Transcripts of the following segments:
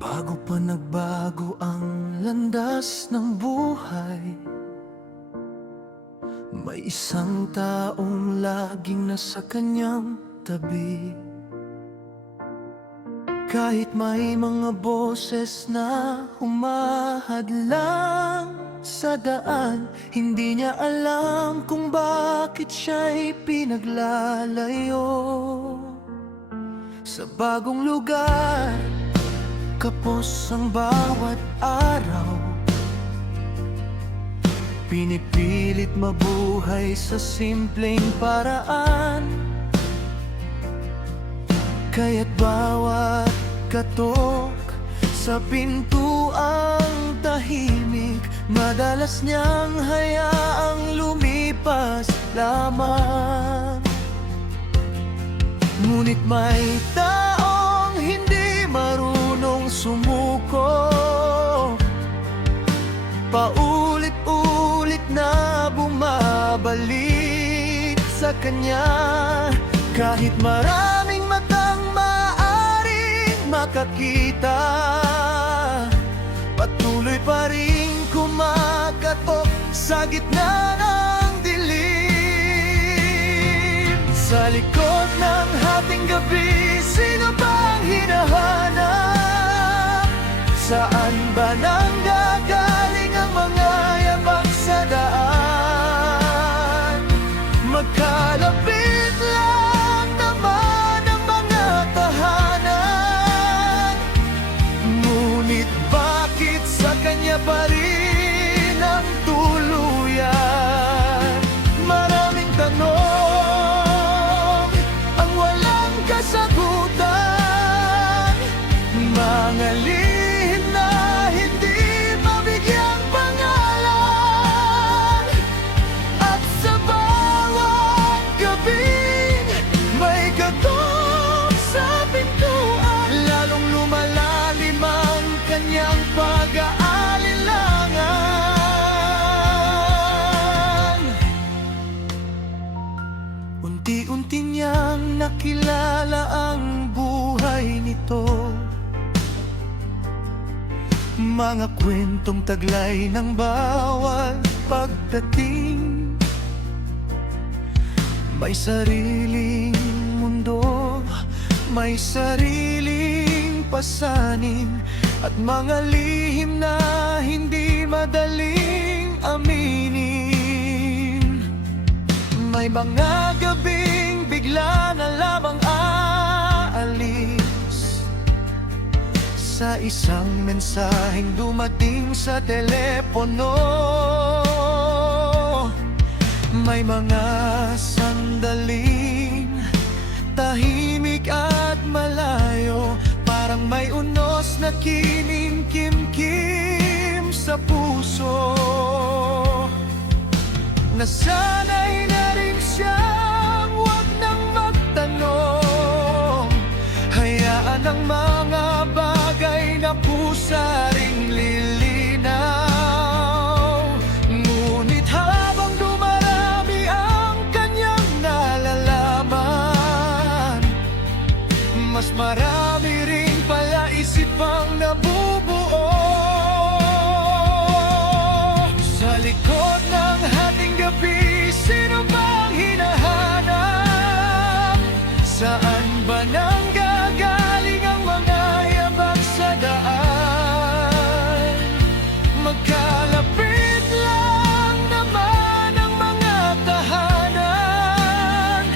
Bago pa nagbago ang landas ng buhay, may isang taong laging nasa kanyang tabi. Kahit may mga boses na humahadlang sa daan, hindi niya alam kung bakit siya'y pinaglalayo. Sa bagong lugar, kapos ang bawat araw, pinipilit mabuhay sa simpleng paraan. Kaya't bawat katok sa pintuang tahimik, madalas niyang hayaang lumipas lamang. Ngunit may taong hindi marunong sumuko, paulit-ulit na bumabalik sa kanya. Kahit maraming matang maaring makakita, patuloy pa rin kumakatok sa gitna ng dilim. Sa likod ng hating gabi, sino bang hinahanap? Saan ba nanggagaling ang mga yabang sa daan? Magkalapit lang naman ang mga tahanan, ngunit bakit sa kanya pa rin ang tuluyan? Maraming tanong ang walang kasagutan, mga lihim na hindi mabigyang pangalan. At sa bawat gabing may gatok sa pintuan, lalong lumalalim ang kanyang pag-aalilangan. Unti-unti niyang nakilala ang buhay nito, mga kwentong taglay ng bawat pagdating. May sariling mundo, may sariling pasanin, at mga lihim na hindi madaling aminin. May mga gabing bigla na lamang aalis sa isang mensaheng dumating sa telepono. May mga sandaling tahimik at malayo, parang may unos na kinimkim-kim sa puso. Nasanay na rin siyang wag nang magtanong, hayaan ang mga bagay na pusaring lilinaw. Ngunit habang dumarami ang kanyang nalalaman, mas marami ring pala isipang nabubuo. Sa likod ng hating gabi, sino bang hinahanap? Saan ba nanggagaling ang mga yabang sa daan? Magkalapit lang naman ang mga tahanan,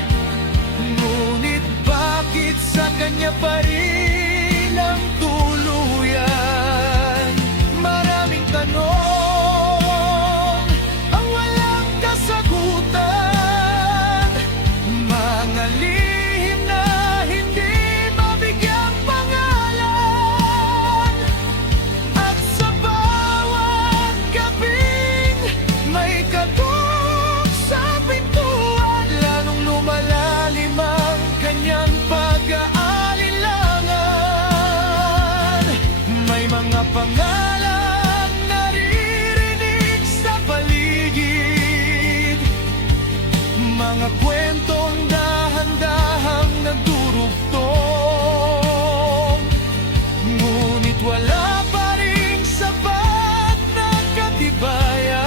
ngunit bakit sa kanya pa rin ang tuluyan? Maraming tanong ang walang kasagutan, pangalang naririnig sa paligid, mga kwentong dahan-dahang nagdurugtong, ngunit wala pa ring sapat na katibayan.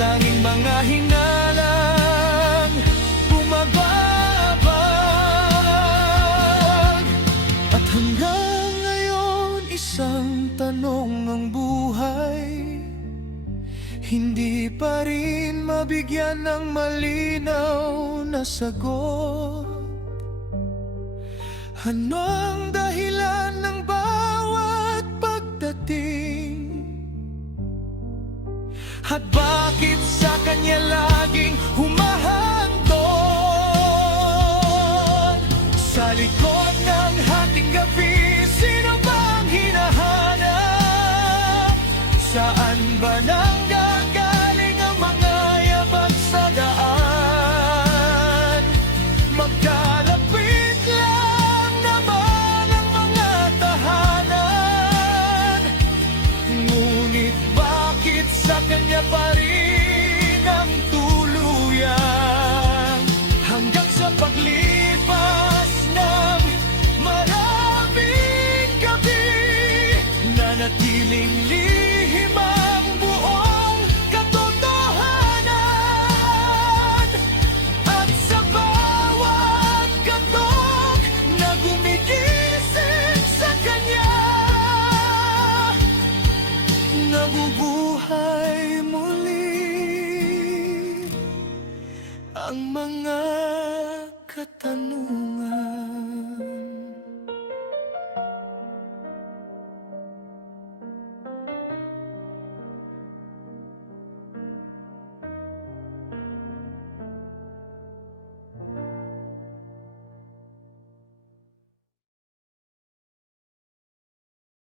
Tanging mga hinalang bumababag. At hanggang ngayon isang tanong ang buhay, hindi pa rin mabigyan ng malinaw na sagot. Ano ang dahilan ng bawat pagdating? At bakit sa kanya laging humahantong? Sa likod ng hating gabi, sino bang hinahanap? Saan ba nanggagaling ang mga yabag sa daan? Magkalapit lang naman ang mga tahanan, ngunit bakit sa kanya pa rin ang tuluyan? Hanggang sa paglipas ng maraming gabi, nanatiling